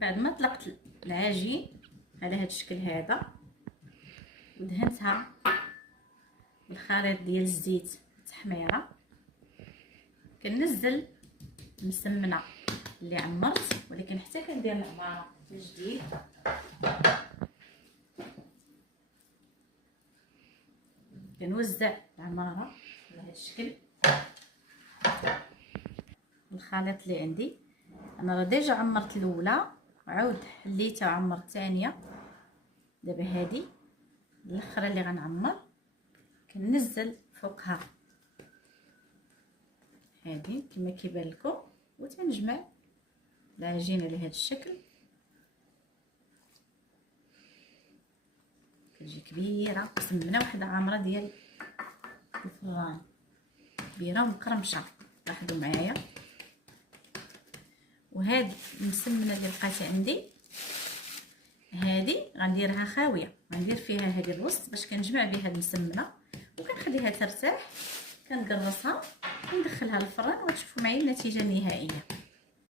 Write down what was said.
بعد ما طلقت العجين على هذا الشكل هذا ودهنتها بالخليط ديال الزيت التحميره، كنزل المسمنه اللي عمرت، ولكن حتى كندير العماره من جديد. كنوزع العماره على هذا الشكل. الخليط اللي عندي انا راه ديجا عمرت الاولى وعاود حليتها وعمرت الثانيه. دابا هذه الاخرى اللي غنعمر كنزل فوقها هذه كما كيبان لكم، وتنجمع العجين على هذا الشكل. كتجي كبيره وسمنه واحده عامره ديال الفران، كبيره ومقرمشه. لاحظوا معايا. وهاد المسمنه اللي بقات عندي هذه غنديرها خاويه، غندير فيها هذه الوسط باش كنجمع بها المسمنه وكنخليها ترتاح. كنقرصها وندخلها للفران وتشوفوا معايا النتيجه النهائيه.